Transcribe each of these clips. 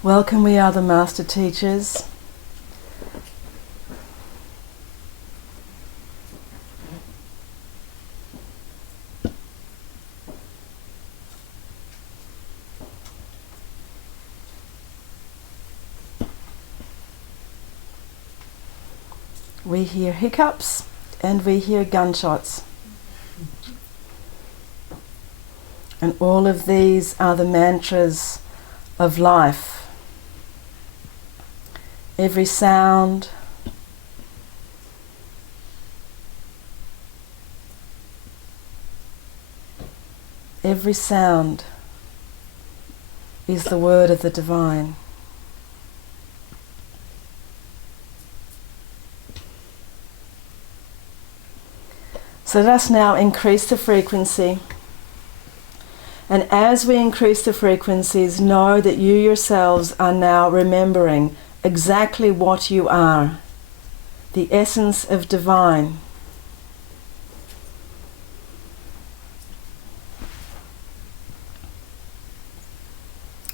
Welcome, we are the Master Teachers. We hear hiccups and we hear gunshots. And all of these are the mantras of life. Every sound, every sound is the word of the divine. So let us now increase the frequency. And as we increase the frequencies, know that you yourselves are now remembering exactly what you are, the essence of divine.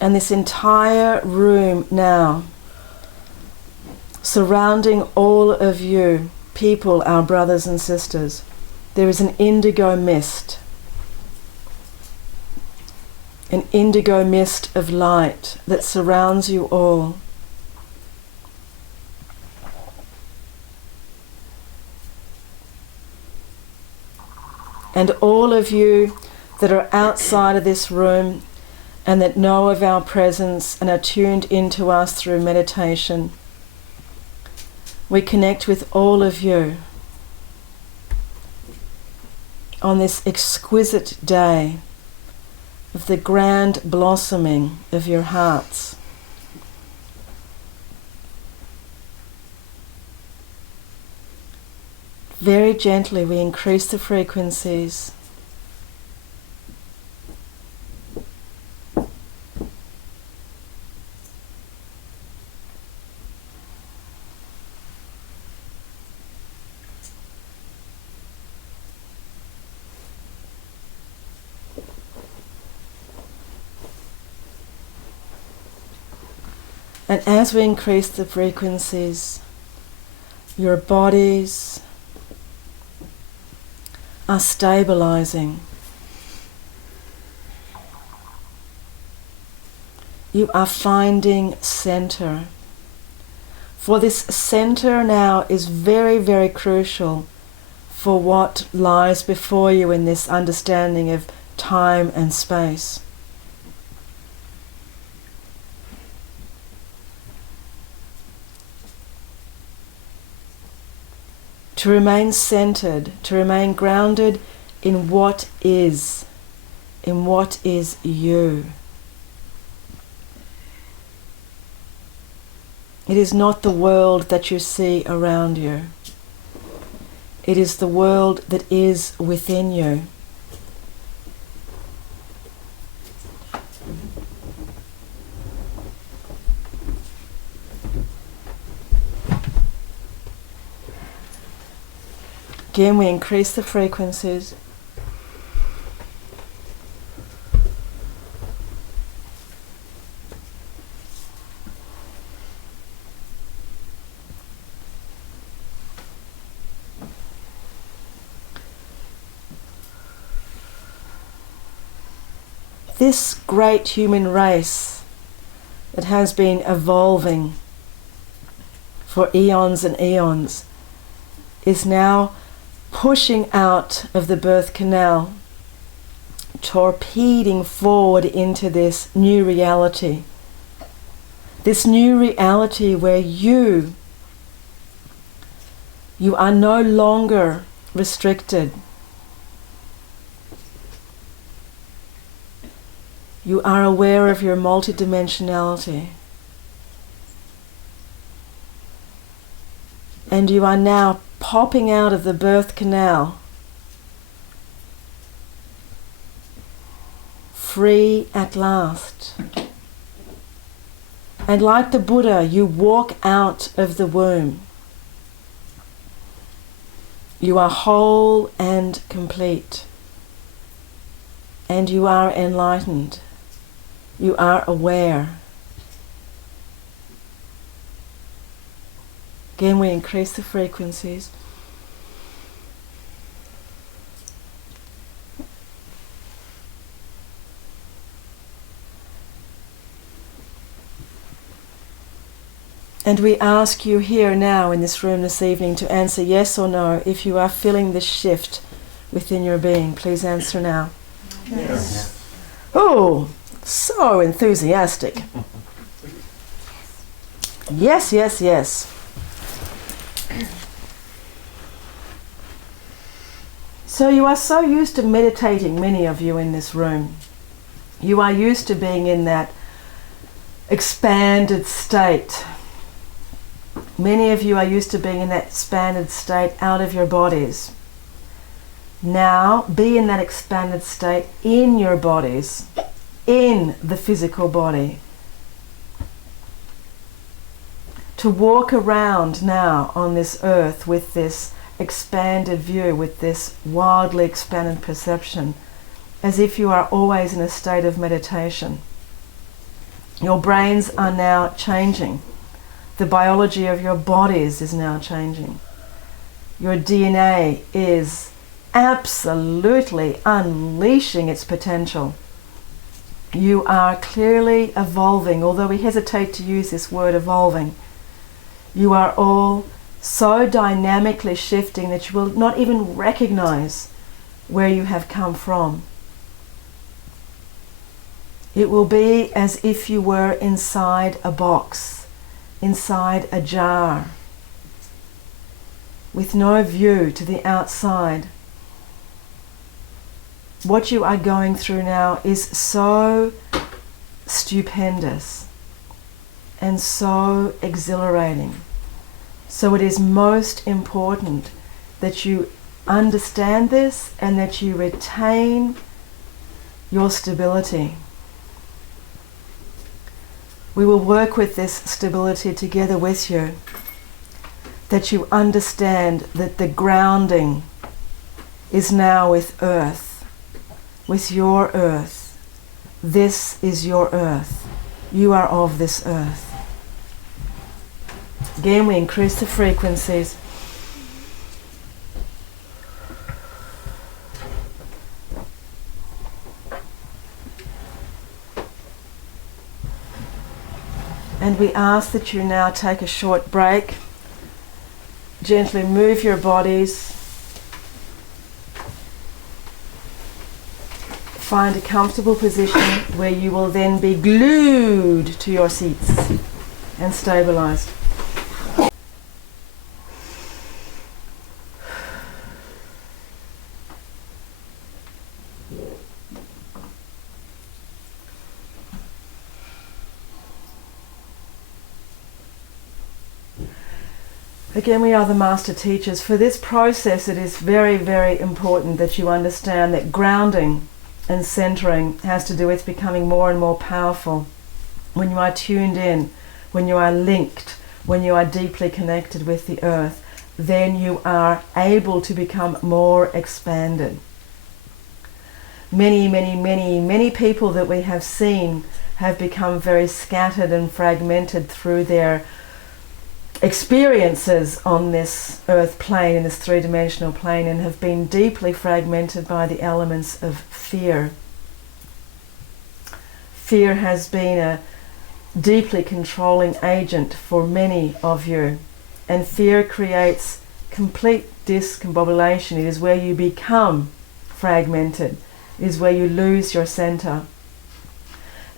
And this entire room now, surrounding all of you, people, our brothers and sisters, there is an indigo mist. An indigo mist of light that surrounds you all. And all of you that are outside of this room and that know of our presence and are tuned into us through meditation, we connect with all of you on this exquisite day of the grand blossoming of your hearts. Very gently we increase the frequencies. And as we increase the frequencies, your bodies are stabilizing. You are finding center. For this center now is very, very crucial for what lies before you in this understanding of time and space. To remain centered, to remain grounded in what is you. It is not the world that you see around you. It is the world that is within you. Again, we increase the frequencies. This great human race that has been evolving for eons and eons is now pushing out of the birth canal, torpedoing forward into this new reality. This new reality where you are no longer restricted. You are aware of your multidimensionality. And you are now popping out of the birth canal, free at last. And like the Buddha, you walk out of the womb. You are whole and complete. And you are enlightened. You are aware. Again, we increase the frequencies. And we ask you here now in this room this evening to answer yes or no if you are feeling this shift within your being. Please answer now. Yes. Oh, so enthusiastic. Yes, yes, yes. So you are so used to meditating, many of you in this room. You are used to being in that expanded state. Many of you are used to being in that expanded state out of your bodies. Now, be in that expanded state in your bodies, in the physical body. To walk around now on this earth with this expanded view, with this wildly expanded perception, as if you are always in a state of meditation. Your brains are now changing. The biology of your bodies is now changing. Your DNA is absolutely unleashing its potential. You are clearly evolving, although we hesitate to use this word evolving. You are all so dynamically shifting that you will not even recognize where you have come from. It will be as if you were inside a box, inside a jar, with no view to the outside. What you are going through now is so stupendous and so exhilarating. So it is most important that you understand this and that you retain your stability. We will work with this stability together with you, that you understand that the grounding is now with earth, with your earth. This is your earth. You are of this earth. Again, we increase the frequencies. And we ask that you now take a short break. Gently move your bodies. Find a comfortable position where you will then be glued to your seats and stabilized. Again, we are the master teachers. For this process, it is very, very important that you understand that grounding and centering has to do with becoming more and more powerful. When you are tuned in, when you are linked, when you are deeply connected with the earth, then you are able to become more expanded. Many, many, many, many people that we have seen have become very scattered and fragmented through their experiences on this earth plane, in this three-dimensional plane, and have been deeply fragmented by the elements of fear. Fear has been a deeply controlling agent for many of you, and fear creates complete discombobulation. It is where you become fragmented. It is where you lose your center.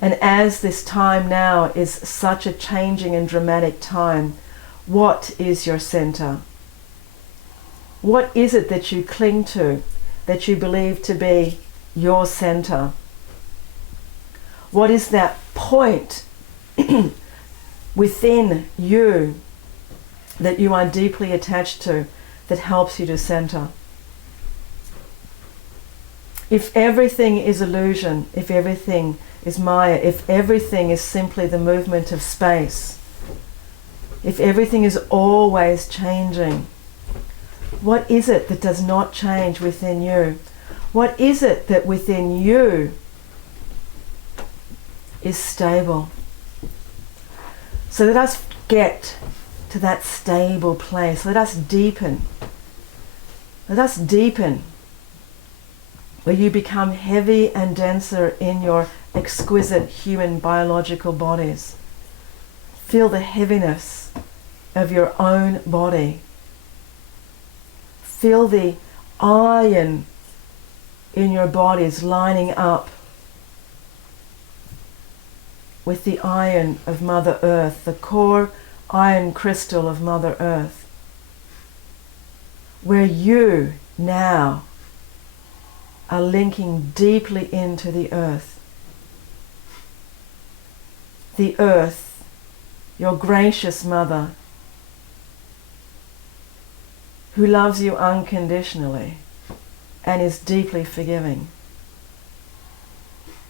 And as this time now is such a changing and dramatic time, what is your center? What is it that you cling to, that you believe to be your center? What is that point within you that you are deeply attached to that helps you to center? If everything is illusion, if everything is Maya, if everything is simply the movement of space, if everything is always changing, what is it that does not change within you? What is it that within you is stable? So let us get to that stable place. Let us deepen. Let us deepen where you become heavy and denser in your exquisite human biological bodies. Feel the heaviness of your own body. Feel the iron in your bodies lining up with the iron of Mother Earth, the core iron crystal of Mother Earth, where you now are linking deeply into the earth. The earth, your gracious mother, who loves you unconditionally and is deeply forgiving.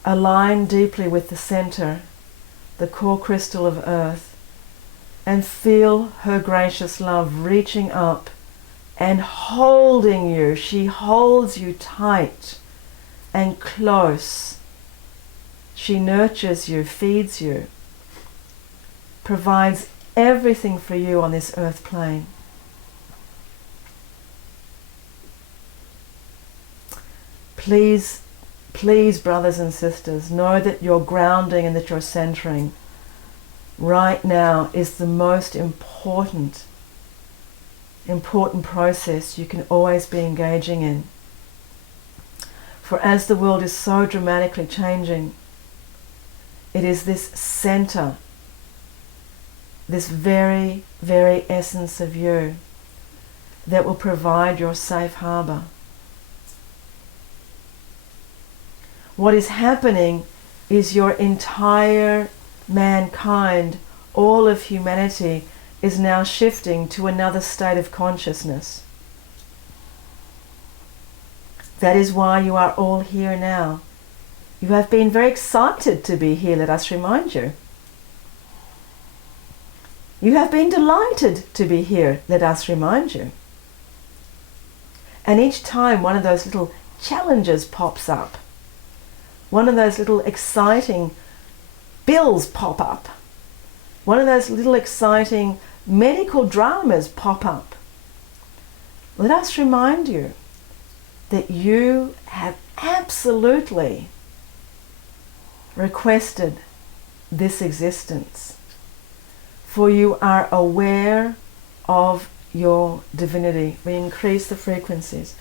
Align deeply with the center, the core crystal of earth, and feel her gracious love reaching up and holding you. She holds you tight and close. She nurtures you, feeds you, provides everything for you on this earth plane. Please, please, brothers and sisters, know that your grounding and that your centering right now is the most important process you can always be engaging in. For as the world is so dramatically changing, it is this center, this very, very essence of you that will provide your safe harbor. What is happening is your entire mankind, all of humanity, is now shifting to another state of consciousness. That is why you are all here now. You have been very excited to be here, let us remind you. You have been delighted to be here, let us remind you. And each time one of those little challenges pops up, one of those little exciting bills pop up, one of those little exciting medical dramas pop up, let us remind you that you have absolutely requested this existence, for you are aware of your divinity. We increase the frequencies.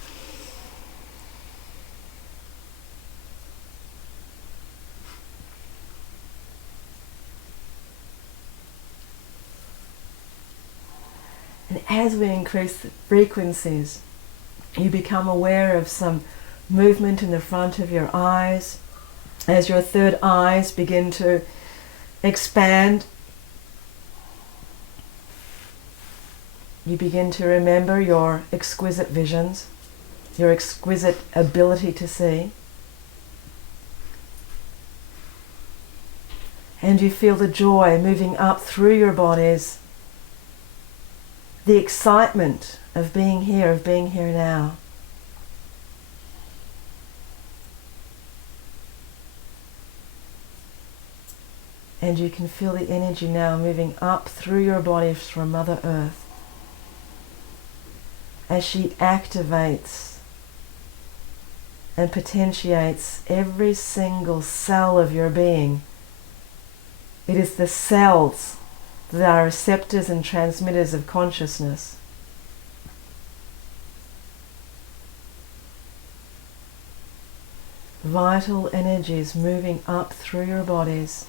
And as we increase the frequencies, you become aware of some movement in the front of your eyes. As your third eyes begin to expand, you begin to remember your exquisite visions, your exquisite ability to see. And you feel the joy moving up through your bodies, the excitement of being here now. And you can feel the energy now moving up through your body from Mother Earth as she activates and potentiates every single cell of your being. It is the cells that are receptors and transmitters of consciousness. Vital energies moving up through your bodies.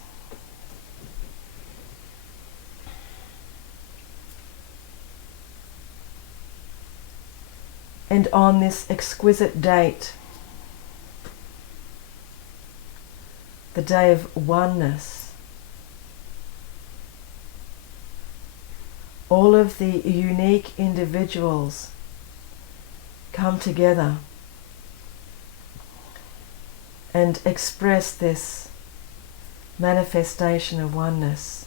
And on this exquisite date, the day of oneness, all of the unique individuals come together and express this manifestation of oneness.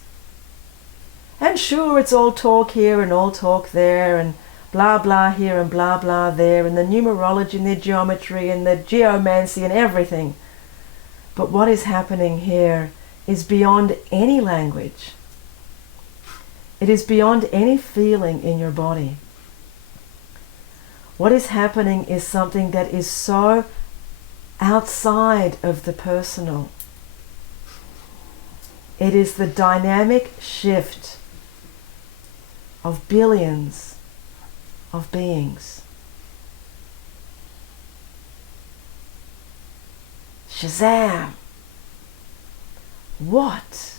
And sure, it's all talk here and all talk there and blah blah here and blah blah there, and the numerology and the geometry and the geomancy and everything. But what is happening here is beyond any language. It is beyond any feeling in your body. What is happening is something that is so outside of the personal. It is the dynamic shift of billions of beings. Shazam! What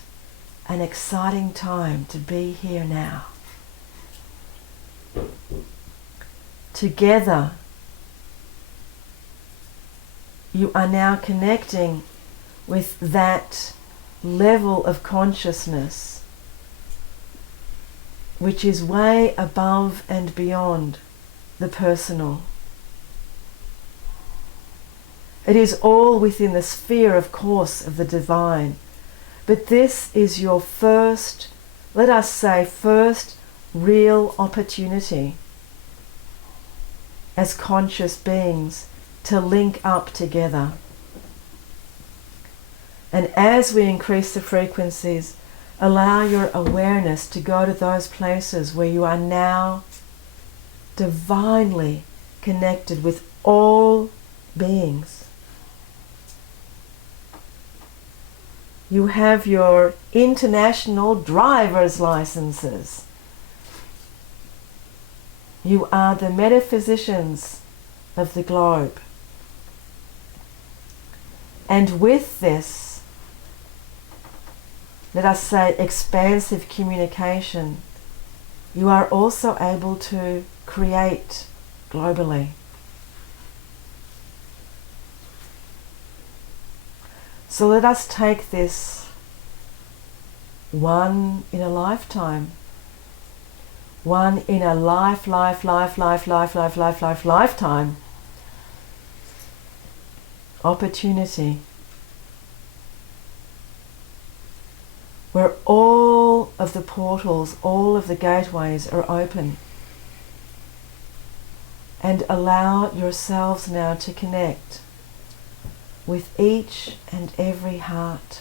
an exciting time to be here now. Together, you are now connecting with that level of consciousness which is way above and beyond the personal. It is all within the sphere, of course, of the divine. But this is your first, let us say, first real opportunity as conscious beings to link up together. And as we increase the frequencies, allow your awareness to go to those places where you are now divinely connected with all beings. You have your international driver's licenses. You are the metaphysicians of the globe. And with this, let us say, expansive communication, you are also able to create globally. So let us take this one in a lifetime, one in a lifetime opportunity where all of the portals, all of the gateways are open, and allow yourselves now to connect with each and every heart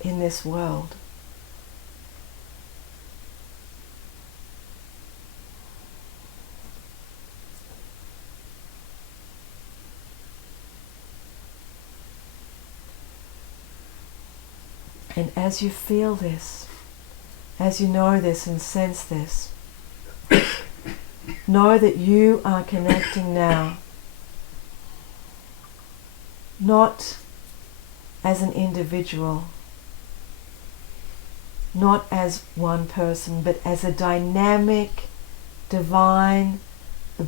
in this world. And as you feel this, as you know this and sense this, know that you are connecting now, not as an individual, not as one person, but as a dynamic, divine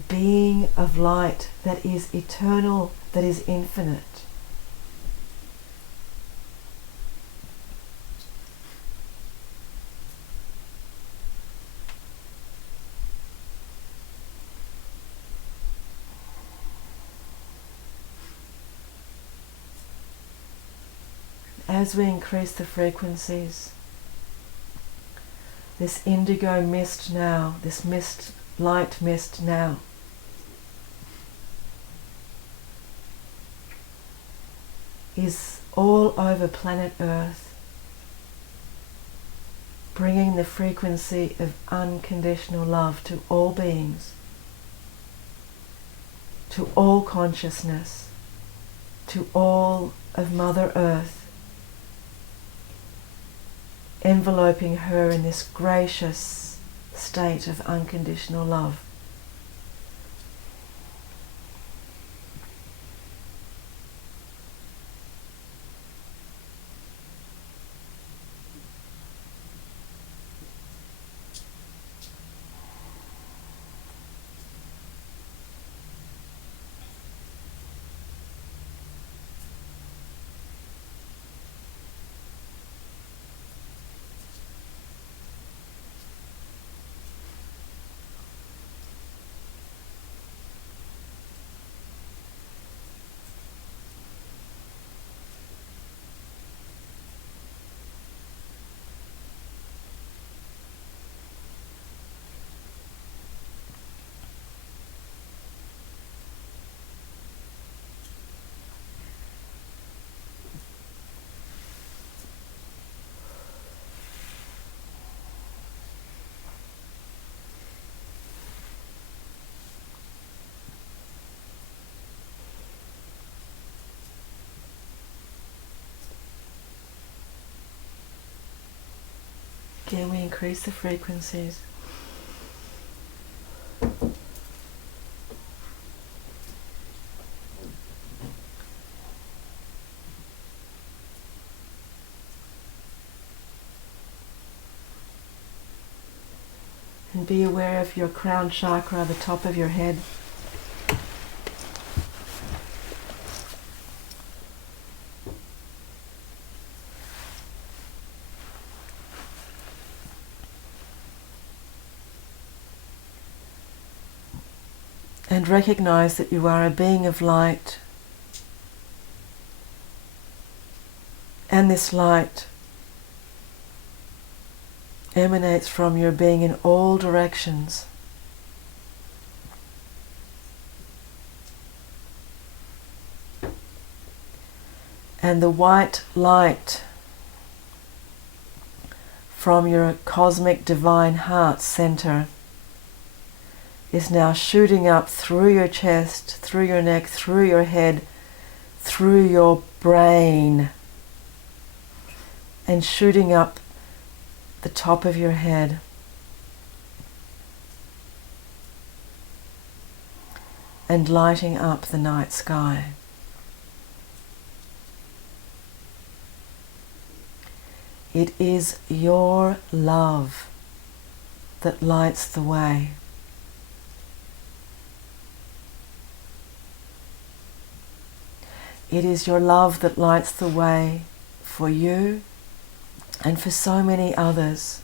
being of light that is eternal, that is infinite. As we increase the frequencies, this indigo mist now, this mist, light mist now, is all over planet Earth, bringing the frequency of unconditional love to all beings, to all consciousness, to all of Mother Earth, enveloping her in this gracious state of unconditional love. Again, we increase the frequencies. And be aware of your crown chakra, the top of your head. And recognize that you are a being of light. And this light emanates from your being in all directions. And the white light from your cosmic divine heart center is now shooting up through your chest, through your neck, through your head, through your brain, and shooting up the top of your head. And lighting up the night sky. It is your love that lights the way. It is your love that lights the way for you and for so many others.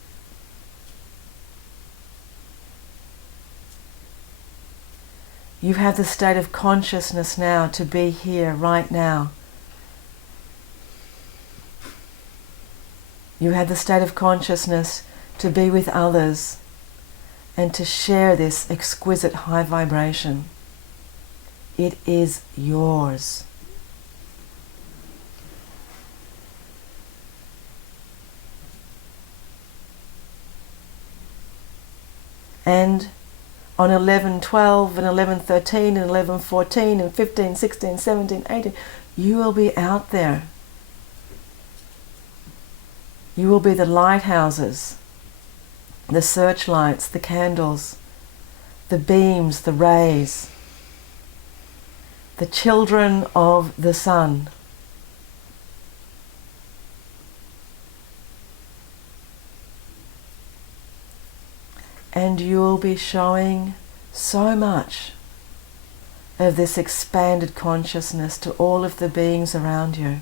You have the state of consciousness now to be here right now. You have the state of consciousness to be with others and to share this exquisite high vibration. It is yours. And on 11:12 and 11:13 and 11:14 and 15, 16, 17, 18, you will be out there. You will be the lighthouses, the searchlights, the candles, the beams, the rays, the children of the sun. And you'll be showing so much of this expanded consciousness to all of the beings around you.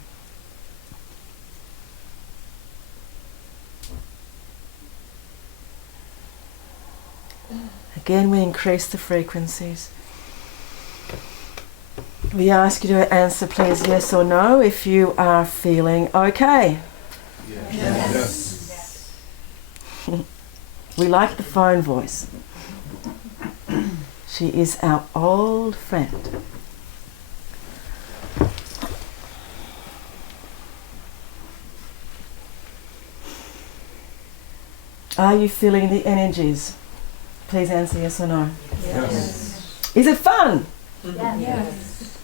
Again, we increase the frequencies. We ask you to answer, please, yes or no, if you are feeling okay. Yes. We like the phone voice. She is our old friend. Are you feeling the energies? Please answer yes or no. Yes. Is it fun? Yes.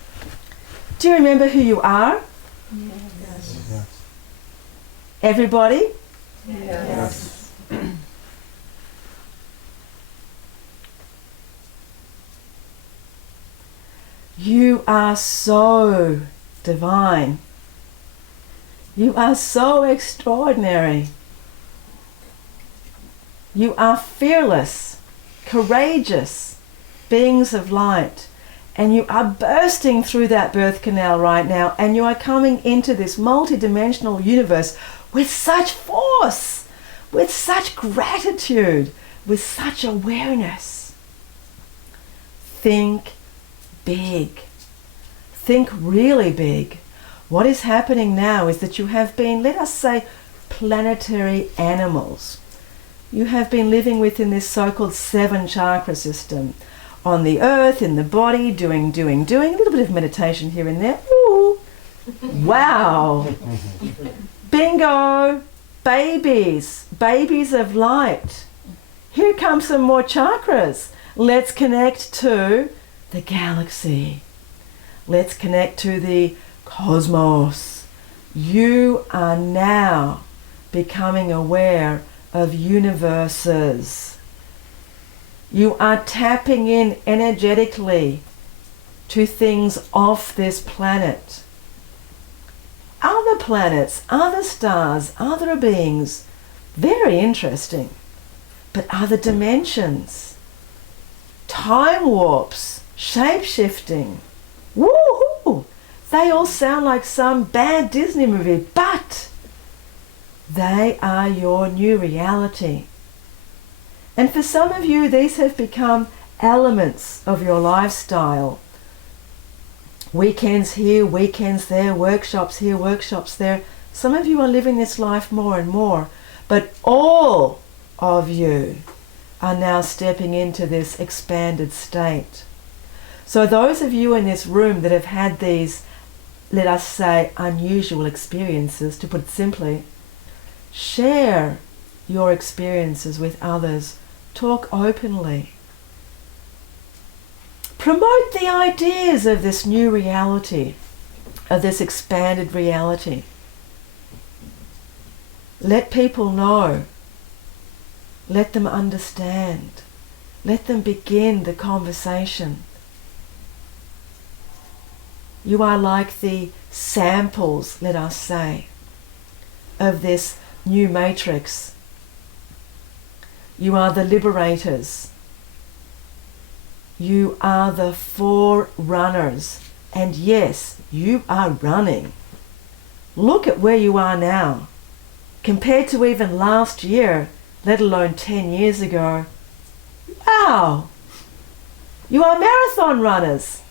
Do you remember who you are? Yes. Everybody? Yes. You are so divine. You are so extraordinary. You are fearless, courageous beings of light. And you are bursting through that birth canal right now, and you are coming into this multi-dimensional universe with such force, with such gratitude, with such awareness. Think big. Think really big. What is happening now is that you have been, let us say, planetary animals. You have been living within this so-called 7 chakra system. On the earth, in the body, doing, a little bit of meditation here and there. Ooh. Wow. Bingo. Babies of light. Here come some more chakras. Let's connect to the galaxy. Let's connect to the cosmos. You are now becoming aware of universes. You are tapping in energetically to things off this planet. Other planets, other stars, other beings, very interesting. But other dimensions, time warps, shape-shifting, woohoo! They all sound like some bad Disney movie, but they are your new reality. And for some of you, these have become elements of your lifestyle. Weekends here, weekends there, workshops here, workshops there. Some of you are living this life more and more, but all of you are now stepping into this expanded state. So those of you in this room that have had these, let us say, unusual experiences, to put it simply, share your experiences with others. Talk openly. Promote the ideas of this new reality, of this expanded reality. Let people know. Let them understand. Let them begin the conversation. You are like the samples, let us say, of this new matrix. You are the liberators. You are the forerunners. And yes, you are running. Look at where you are now. Compared to even last year, let alone 10 years ago. Wow! You are marathon runners.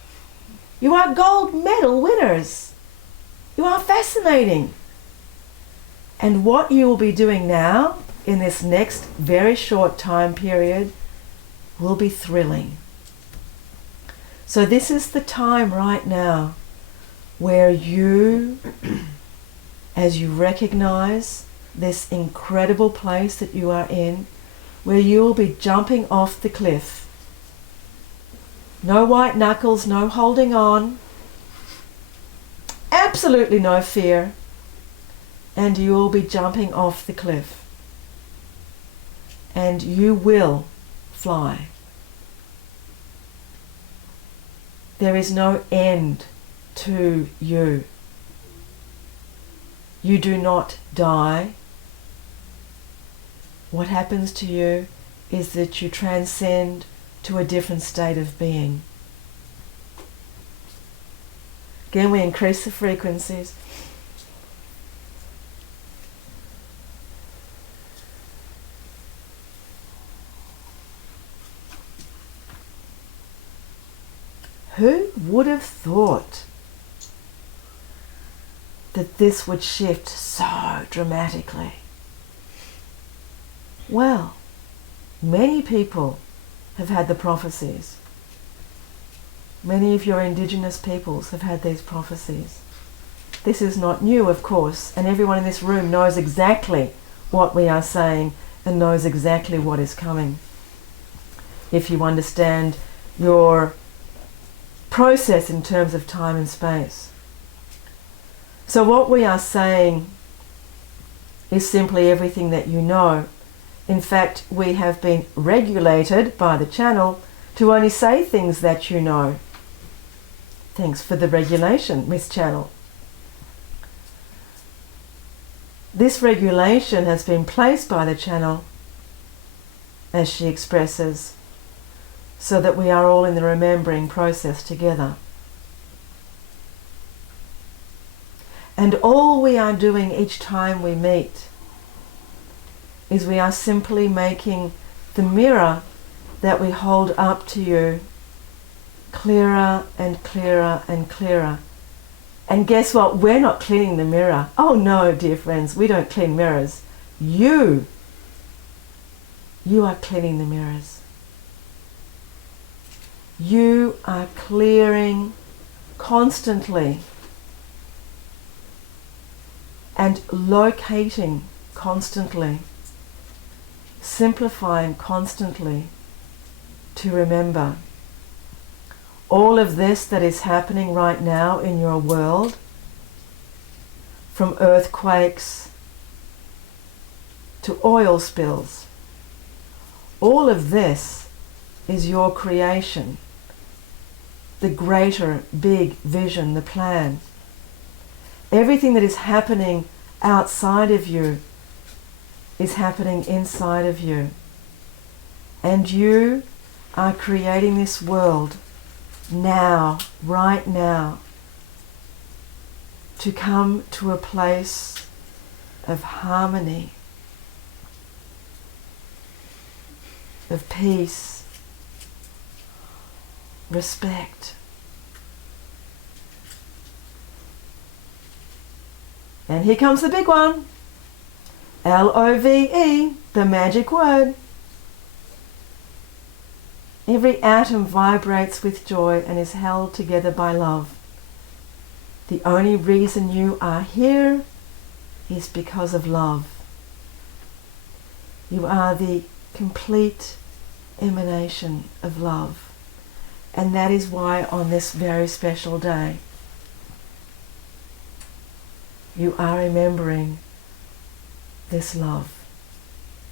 You are gold medal winners. You are fascinating. And what you will be doing now, in this next very short time period, will be thrilling. So this is the time right now where you, as you recognize this incredible place that you are in, where you will be jumping off the cliff. No white knuckles, no holding on, absolutely no fear, and you will be jumping off the cliff. And you will fly. There is no end to you. You do not die. What happens to you is that you transcend to a different state of being. Again, we increase the frequencies. Who would have thought that this would shift so dramatically? Well, many people have had the prophecies. Many of your indigenous peoples have had these prophecies. This is not new, of course, and everyone in this room knows exactly what we are saying and knows exactly what is coming. If you understand your process in terms of time and space. So what we are saying is simply everything that you know. In fact, we have been regulated by the channel to only say things that you know. Thanks for the regulation, Miss Channel. This regulation has been placed by the channel, as she expresses, so that we are all in the remembering process together. And all we are doing each time we meet is we are simply making the mirror that we hold up to you clearer and clearer and clearer. And guess what? We're not cleaning the mirror. Oh no, dear friends, we don't clean mirrors. You are cleaning the mirrors. You are clearing constantly and locating constantly, simplifying constantly to remember. All of this that is happening right now in your world, from earthquakes to oil spills. All of this is your creation, the greater big vision, the plan. Everything that is happening outside of you is happening inside of you. And you are creating this world now, right now, to come to a place of harmony, of peace, respect. And here comes the big one. Love, the magic word. Every atom vibrates with joy and is held together by love. The only reason you are here is because of love. You are the complete emanation of love. And that is why on this very special day, you are remembering this love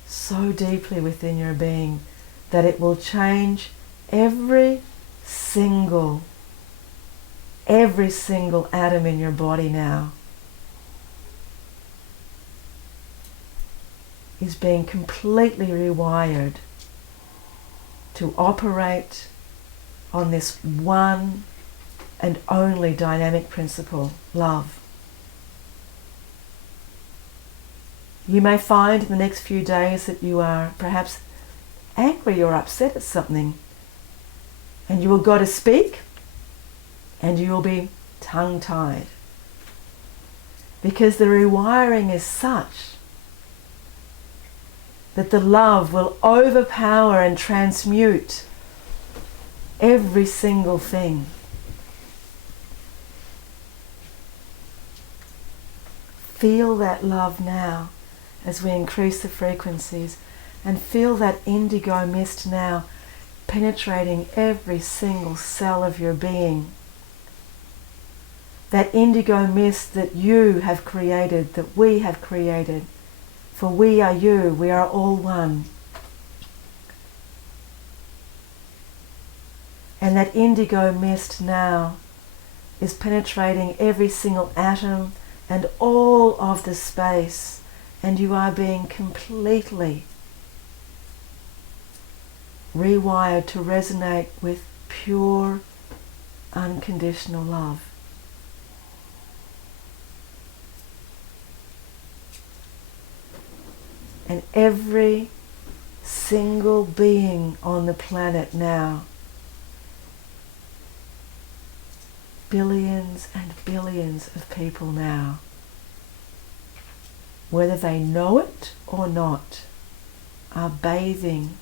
so deeply within your being that it will change every single atom in your body now is being completely rewired to operate on this one and only dynamic principle, love. You may find in the next few days that you are perhaps angry or upset at something, and you will go to speak and you will be tongue-tied, because the rewiring is such that the love will overpower and transmute every single thing. Feel that love now as we increase the frequencies, and feel that indigo mist now penetrating every single cell of your being. That indigo mist that you have created, that we have created. For we are you, we are all one. And that indigo mist now is penetrating every single atom and all of the space, and you are being completely rewired to resonate with pure, unconditional love. And every single being on the planet now, billions and billions of people now, whether they know it or not, are bathing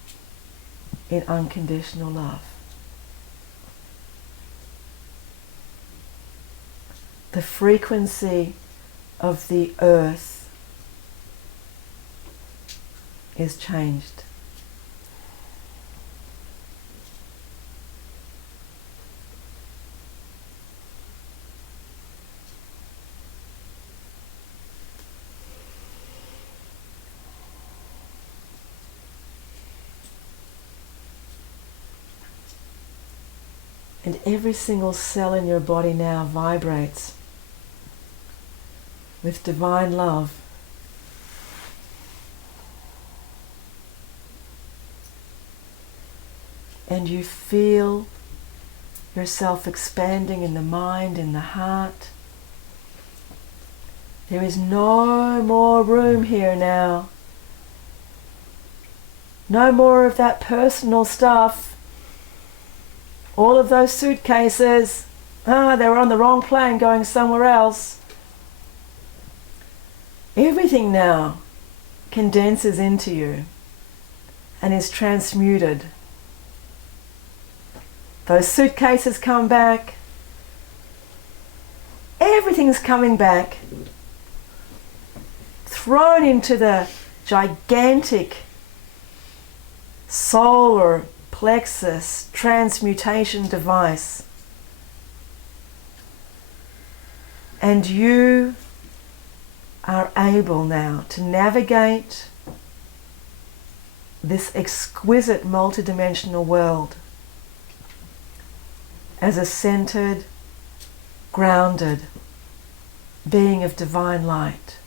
in unconditional love. The frequency of the earth is changed. And every single cell in your body now vibrates with divine love. And you feel yourself expanding in the mind, in the heart. There is no more room here now. No more of that personal stuff. All of those suitcases, they were on the wrong plane going somewhere else. Everything now condenses into you and is transmuted. Those suitcases come back. Everything's coming back. Thrown into the gigantic solar plexus transmutation device. And you are able now to navigate this exquisite multidimensional world as a centered, grounded being of divine light.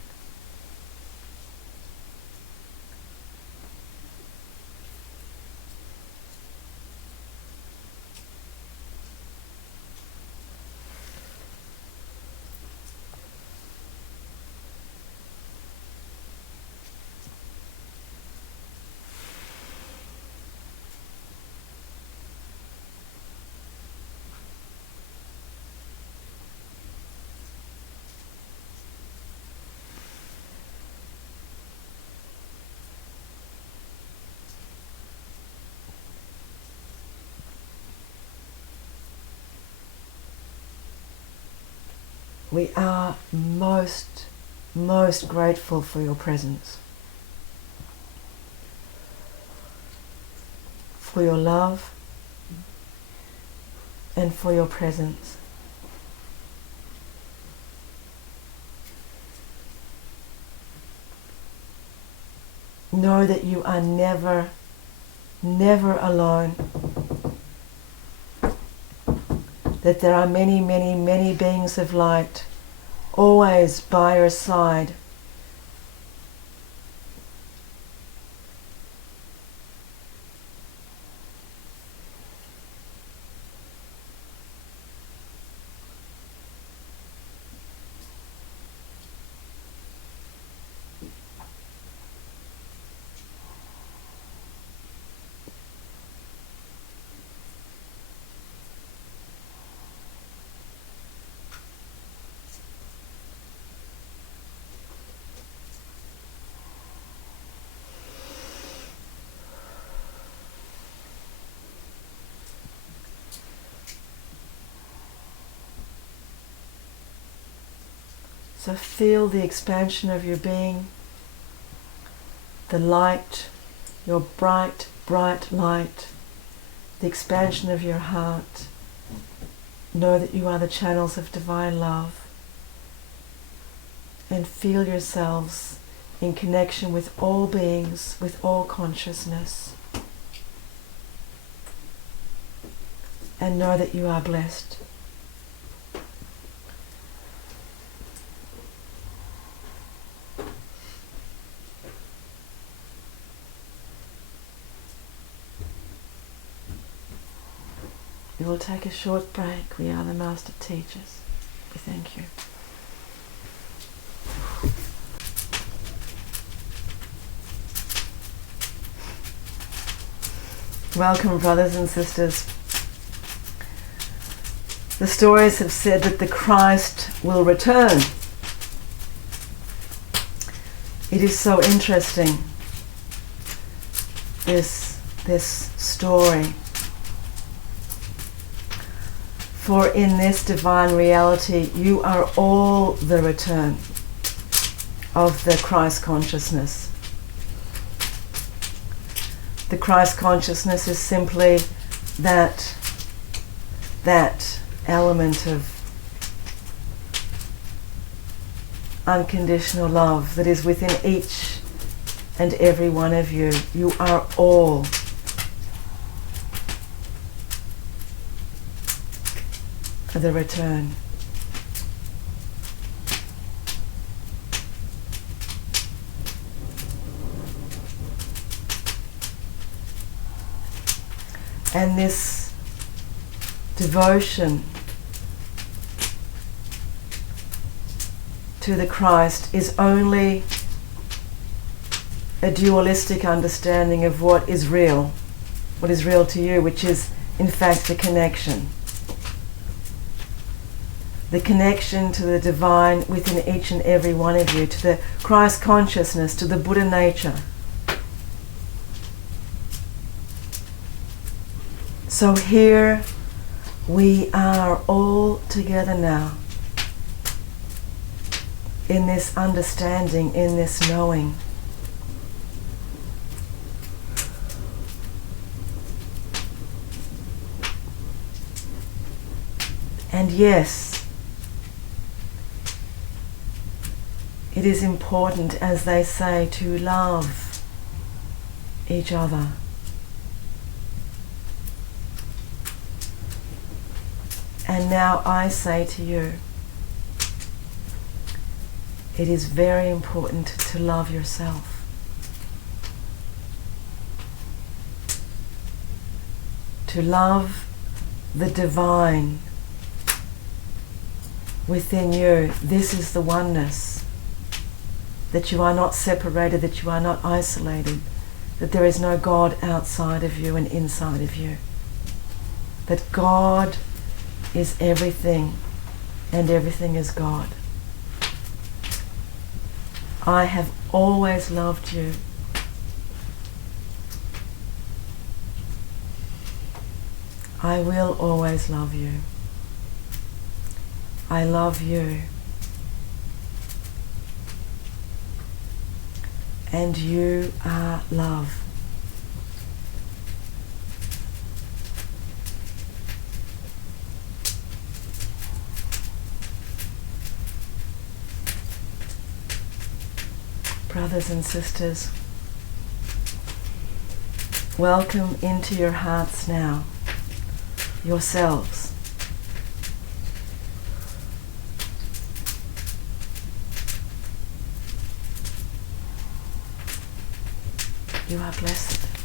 We are most grateful for your presence, for your love, and for your presence. Know that you are never alone. That there are many beings of light always by your side. So feel the expansion of your being, the light, your bright light, the expansion of your heart. Know that you are the channels of divine love, and feel yourselves in connection with all beings, with all consciousness. And know that you are blessed. We will take a short break. We are the Master Teachers. We thank you. Welcome, brothers and sisters. The stories have said that the Christ will return. It is so interesting, this story. For in this divine reality, you are all the return of the Christ consciousness. The Christ consciousness is simply that element of unconditional love that is within each and every one of you. You are all the return. And this devotion to the Christ is only a dualistic understanding of what is real to you, which is in fact the connection. The connection to the divine within each and every one of you, to the Christ consciousness, to the Buddha nature. So here we are all together now, in this understanding, in this knowing. And yes, it is important, as they say, to love each other. And now I say to you, it is very important to love yourself. To love the divine within you. This is the oneness. That you are not separated, that you are not isolated, that there is no God outside of you and inside of you. That God is everything and everything is God. I have always loved you. I will always love you. I love you. And you are love. Brothers and sisters, welcome into your hearts now, yourselves. You are blessed.